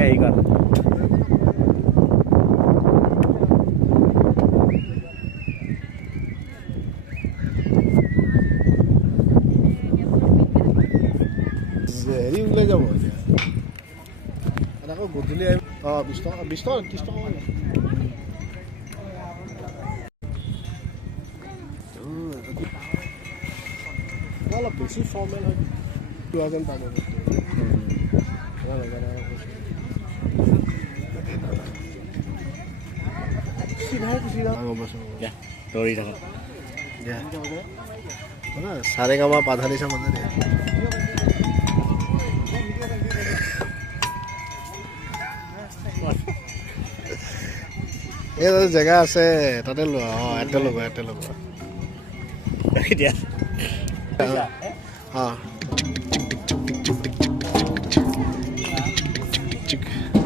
ধুনীয়াকৈ হেৰি কৰা হেৰি ওলাই যাব এতিয়া আকৌ গধূলি আহিব 20 টকা 30 টকা অলপ বেছি ফৰ্মেল হয় 2000 পাব দৌৰি থাকা सारे गाँव पाधानी से मंदिर है ये जगह আছে তাতে লো এতে লগো এতিয়া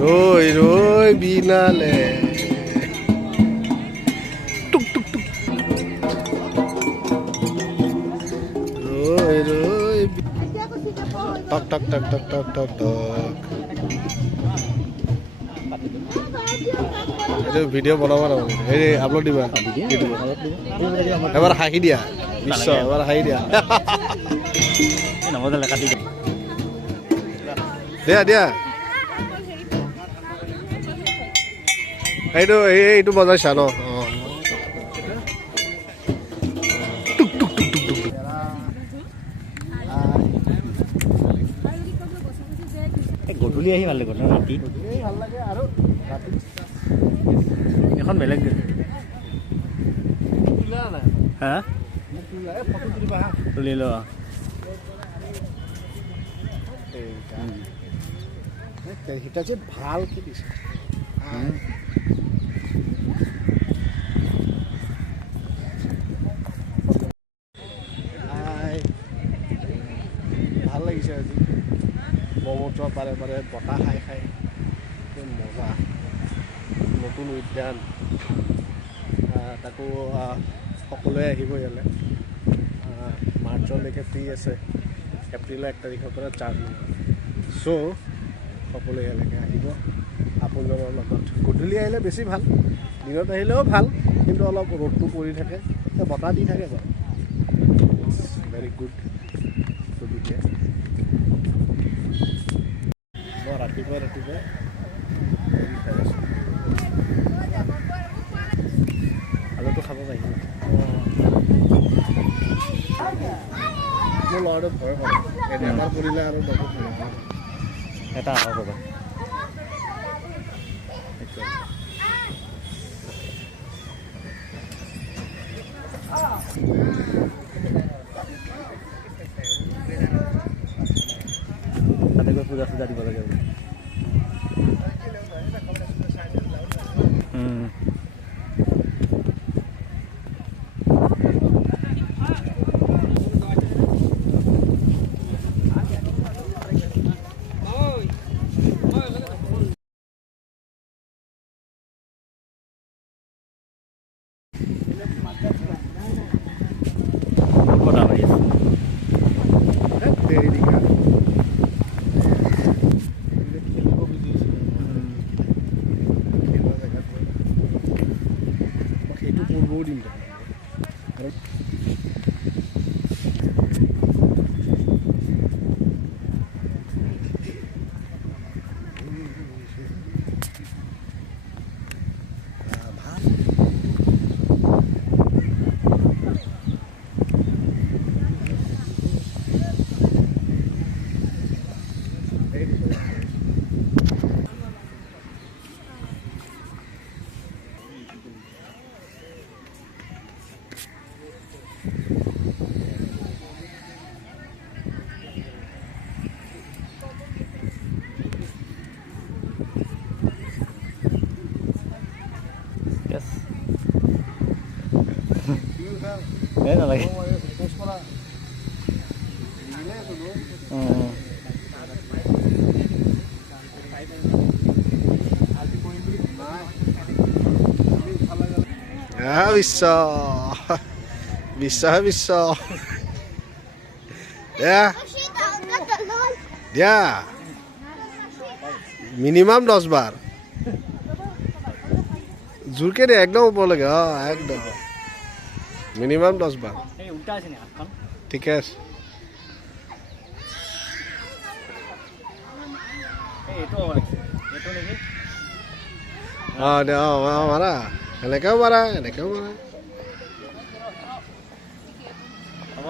রই রই বিনালে टक टक टक टक टक टक टक ভিডিঅ' বনাব নালাগে এই আপলোড দিবা এবাৰ হাঁহি দিয়া নিশ্চয় এবাৰ হাঁহি দিয়া দিয়া দিয়া এইটো বজাইছা ন গধূলি আহি ভাল লাগিব ৰাতি ভাল লাগে আৰু এখন বেলেগ হা তুলি ল সেটা যে ভালকে দিছে ভাল লাগিছে আজি ব্ৰহ্মপুত্ৰৰ পাৰে পাৰে বতাহ খাই খাই মজা নতুন উদ্যান তাকো সকলোৱে আহিব ইয়ালৈ মাৰ্চলৈকে ফ্ৰী আছে এপ্ৰিলৰ 1 তাৰিখৰ পৰা চাৰ্জ চ' সকলোৱে ইয়ালৈকে আহিব আপোনজনৰ লগত গধূলি আহিলে বেছি ভাল দিনত আহিলেও ভাল কিন্তু অলপ ৰ'দটো পৰি থাকে বতাহ দি থাকে বাৰু ভেৰি গুড গতিকে মই ৰাতিপুৱা আলুটো খাব পাৰিম মোৰ ল'ৰাটো ভয় কৰে এবাৰ পৰিলে আৰু বহুত এটা আহক ৰ'বা তাতে গৈ পূজা চূজা দিব লাগে নালাগে বিশ্ব বিশ্ব বিশ্ব দিয়া দিয়া মিনিমাম 10 বাৰ জোৰকে দে একদম ওপৰলৈকে একদম মিনিমাম 10 বাৰ এই উল্টা আছে নি হাতখন ঠিকে আছে এইটো হ'ব লাগিছে এইটো নেকি দে মাৰা এনেকেও মাৰা এনেকেও মাৰা হ'ব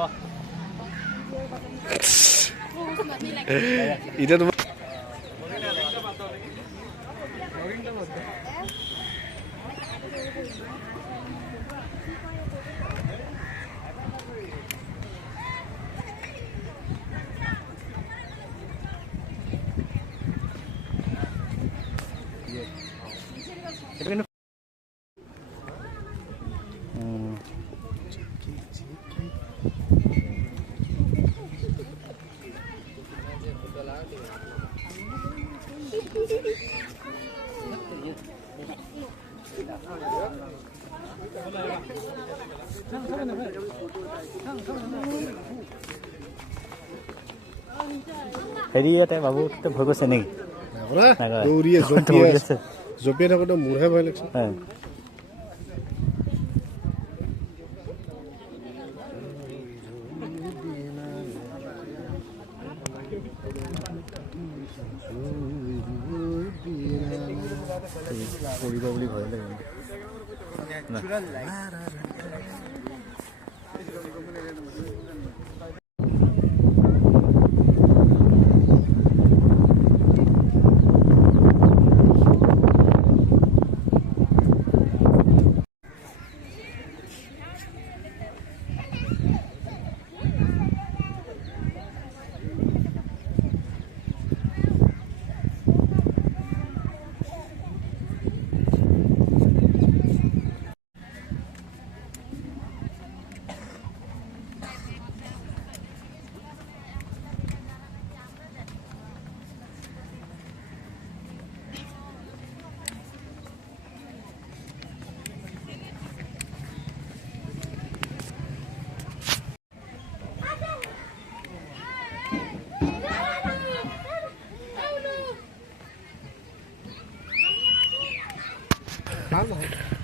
এতিয়া তোমাৰ itu kan হেৰি ইয়াতে বাবু তো ভয় কৰিছে নেকি দৌৰিয়ে জঁপিয়াই থাকোঁতে মোৰহে ভয় লাগিছে পৰিব বুলি ভয় লাগে ভাল নহয়